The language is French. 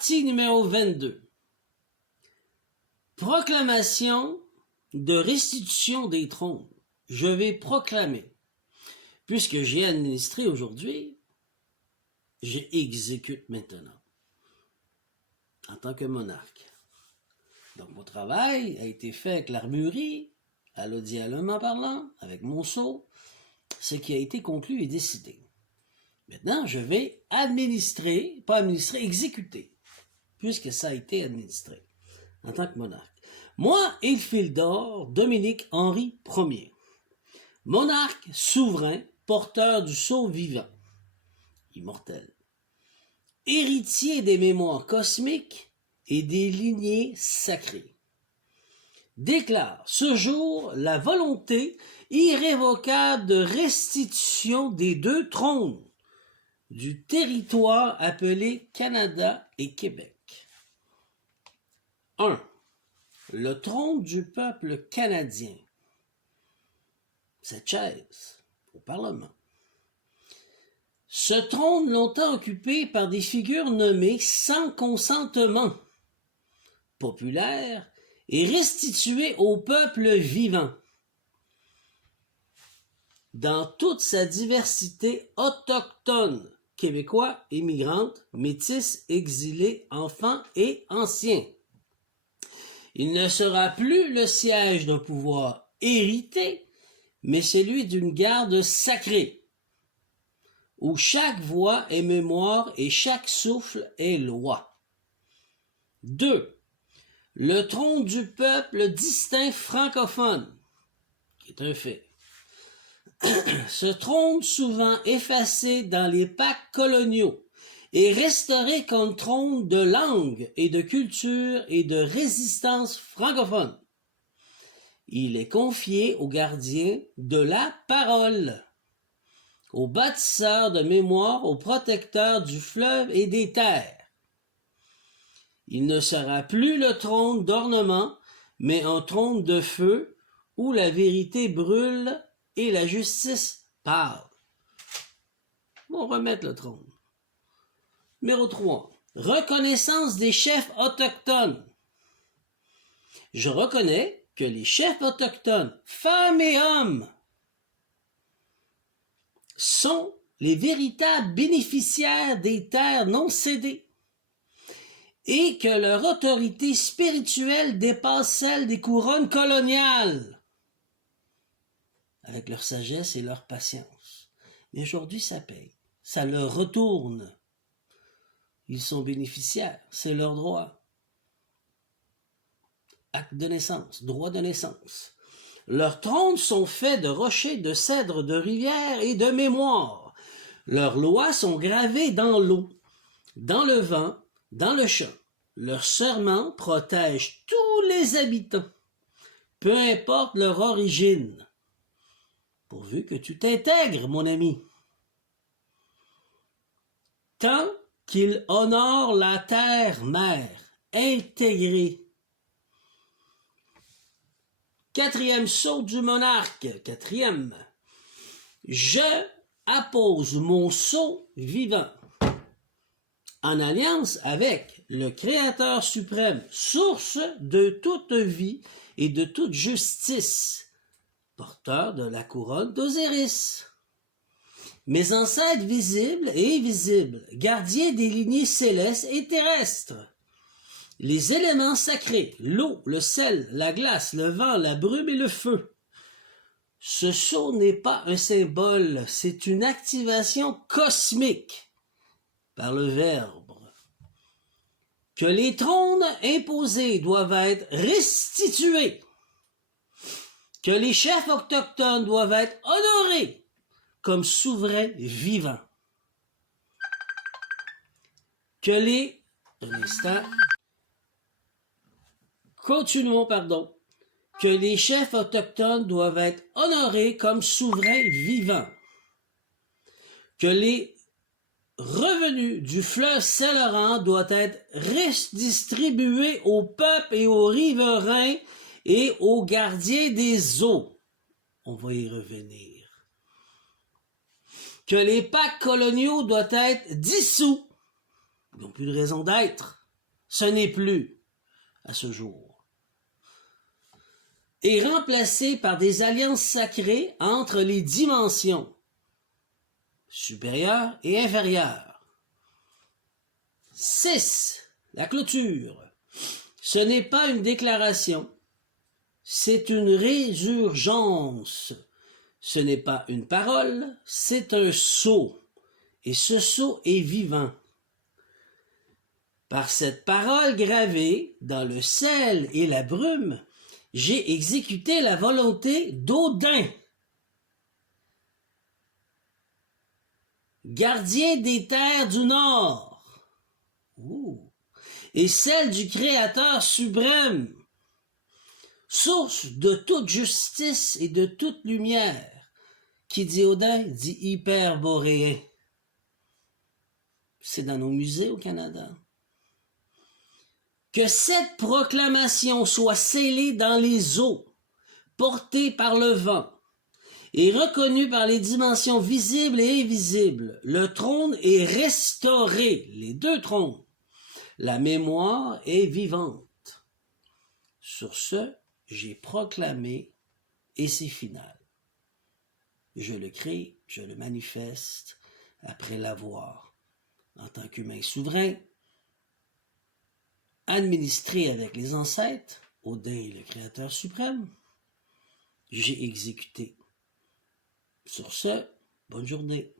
Partie numéro 22. Proclamation de restitution des trônes. Je vais proclamer, puisque j'ai administré aujourd'hui, j'exécute maintenant, en tant que monarque. Donc mon travail a été fait avec l'armurerie, allodialement parlant, avec mon sceau, ce qui a été conclu et décidé. Maintenant, je vais administrer, pas administrer, exécuter, puisque ça a été administré, en tant que monarque. Moi, Ilfildor Dominique-Henri Ier, monarque souverain, porteur du sceau vivant, immortel, héritier des mémoires cosmiques et des lignées sacrées, déclare ce jour la volonté irrévocable de restitution des deux trônes du territoire appelé Canada et Québec. 1. Le trône du peuple canadien. Cette chaise au Parlement. Ce trône longtemps occupé par des figures nommées sans consentement populaire est restitué au peuple vivant dans toute sa diversité autochtone, québécois, immigrantes, métis, exilés, enfants et anciens. Il ne sera plus le siège d'un pouvoir hérité, mais celui d'une garde sacrée, où chaque voix est mémoire et chaque souffle est loi. 2. Le trône du peuple distinct francophone, qui est un fait. Ce trône souvent effacé dans les pactes coloniaux est restauré comme trône de langue et de culture et de résistance francophone. Il est confié aux gardiens de la parole, aux bâtisseurs de mémoire, aux protecteurs du fleuve et des terres. Il ne sera plus le trône d'ornement, mais un trône de feu où la vérité brûle et la justice parle. On va remettre le trône. Numéro 3. Reconnaissance des chefs autochtones. Je reconnais que les chefs autochtones, femmes et hommes, sont les véritables bénéficiaires des terres non cédées et que leur autorité spirituelle dépasse celle des couronnes coloniales avec leur sagesse et leur patience. Mais aujourd'hui, ça paye. Ça leur retourne. Ils sont bénéficiaires. C'est leur droit. Acte de naissance, droit de naissance. Leurs trônes sont faits de rochers, de cèdres, de rivières et de mémoire. Leurs lois sont gravées dans l'eau, dans le vent, dans le champ. Leurs serments protègent tous les habitants, peu importe leur origine. Pourvu que tu t'intègres, mon ami. Tant qu'ils honorent la terre-mère, intégrée. 4e sceau du monarque. 4e. Je appose mon sceau vivant en alliance avec le Créateur suprême, source de toute vie et de toute justice, porteur de la couronne d'Osiris. Mes ancêtres visibles et invisibles, gardiens des lignées célestes et terrestres, les éléments sacrés, l'eau, le sel, la glace, le vent, la brume et le feu. Ce sceau n'est pas un symbole, c'est une activation cosmique par le Verbe. Que les trônes imposés doivent être restitués. Que les chefs autochtones doivent être honorés comme souverains vivants. Que les... Que les chefs autochtones doivent être honorés comme souverains vivants. Que les revenus du fleuve Saint-Laurent doivent être redistribués au peuple et aux riverains et aux gardiens des eaux. On va y revenir. Que les pactes coloniaux doivent être dissous. Ils n'ont plus de raison d'être. ce n'est plus à ce jour, est remplacé par des alliances sacrées entre les dimensions supérieures et inférieures. 6. La clôture. Ce n'est pas une déclaration, c'est une résurgence. Ce n'est pas une parole, c'est un sceau. Et ce sceau est vivant. Par cette parole gravée dans le sel et la brume, j'ai exécuté la volonté d'Odin, gardien des terres du Nord, et celle du Créateur suprême, source de toute justice et de toute lumière. Qui dit Odin, dit hyperboréen. C'est dans nos musées au Canada. Que cette proclamation soit scellée dans les eaux, portée par le vent, et reconnue par les dimensions visibles et invisibles. Le trône est restauré, les deux trônes. La mémoire est vivante. Sur ce, j'ai proclamé, et c'est final. Je le crée, je le manifeste, après l'avoir, en tant qu'humain souverain, administré avec les ancêtres, Odin est le Créateur suprême, j'ai exécuté. Sur ce, bonne journée.